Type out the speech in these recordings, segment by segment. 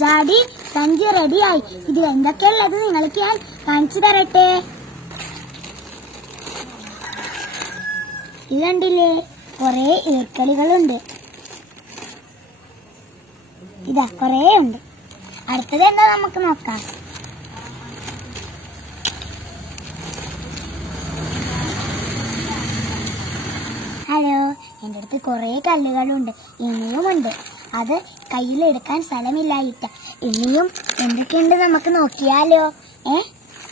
മഞ്ചാടി സഞ്ചി റെഡിയായി. ഇതിൽ എന്തൊക്കെയുള്ളത് നിങ്ങൾക്ക് ഞാൻ കാണിച്ചു തരട്ടെ. ഇത് കണ്ടില്ലേ, കുറെ ഈർക്കളികളുണ്ട്. ഇതാ കുറേ ഉണ്ട്. അടുത്തത് എന്താ നമുക്ക് നോക്കാം. ഹലോ, എൻ്റെ അടുത്ത് കുറേ കല്ലുകളുണ്ട്, ഇനിയുമുണ്ട്. അത് കയ്യിലെടുക്കാൻ സ്ഥലമില്ലായിട്ട്. ഇനിയും എന്തൊക്കെയുണ്ട് നമുക്ക് നോക്കിയാലോ.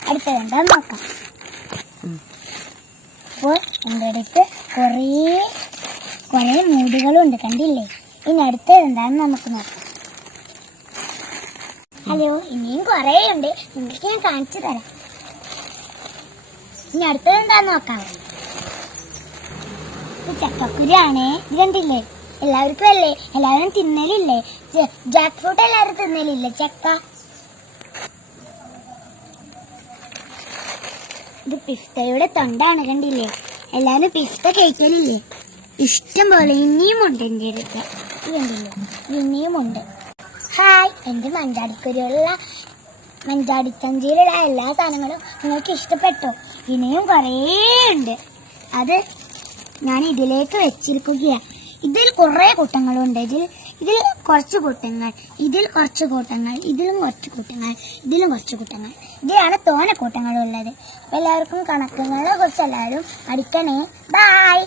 അടുത്തത് എന്താ നോക്കാം. അപ്പോൾ എൻ്റെ അടുത്ത് കുറേ മൂടുകളുണ്ട്, കണ്ടില്ലേ. ഇനി അടുത്തത് എന്താണെന്ന് നമുക്ക് നോക്കാം. ഹലോ, ഇനിയും കുറേ ഉണ്ട്, നിങ്ങൾക്ക് ഞാൻ കാണിച്ചു തരാം. ഇനി അടുത്തത് എന്താന്ന് നോക്കാം. ചക്കക്കുരിയാണേ. ഇത് കണ്ടില്ലേ, എല്ലാവർക്കും അല്ലേ, എല്ലാവരും തിന്നലില്ലേ. ജാക്ക് ഫ്രൂട്ട് എല്ലാവരും തിന്നലില്ലേ, ചക്ക. ഇത് പിസ്തയുടെ തൊണ്ടാണ്, കണ്ടില്ലേ. എല്ലാവരും പിസ്ത കഴിക്കലില്ലേ. ഇഷ്ടം പോലെ ഇനിയുമുണ്ട് എൻ്റെ അടുത്ത്. ഇത് കണ്ടില്ലേ, ഇനിയുമുണ്ട്. ഹായ്, എൻ്റെ മഞ്ചാടിച്ചഞ്ചിയിലുള്ള എല്ലാ സാധനങ്ങളും നിങ്ങൾക്ക് ഇഷ്ടപ്പെട്ടോ? ഇനിയും കുറേ ഉണ്ട്. അത് ഞാൻ ഇതിലേക്ക് വെച്ചിരിക്കുകയാണ്. ഇതിൽ കുറേ കൂട്ടങ്ങളുണ്ട്. ഇതിൽ കുറച്ച് കൂട്ടങ്ങൾ, ഇതിൽ കുറച്ച് കൂട്ടങ്ങൾ, ഇതിലും കുറച്ച് കൂട്ടങ്ങൾ, ഇതിലും കുറച്ച് കൂട്ടങ്ങൾ. ഇതിലാണ് തോന കൂട്ടങ്ങളുള്ളത്. എല്ലാവർക്കും കണക്കുകളെ കുറിച്ച് എല്ലാവരും പഠിക്കണേ. ബൈ.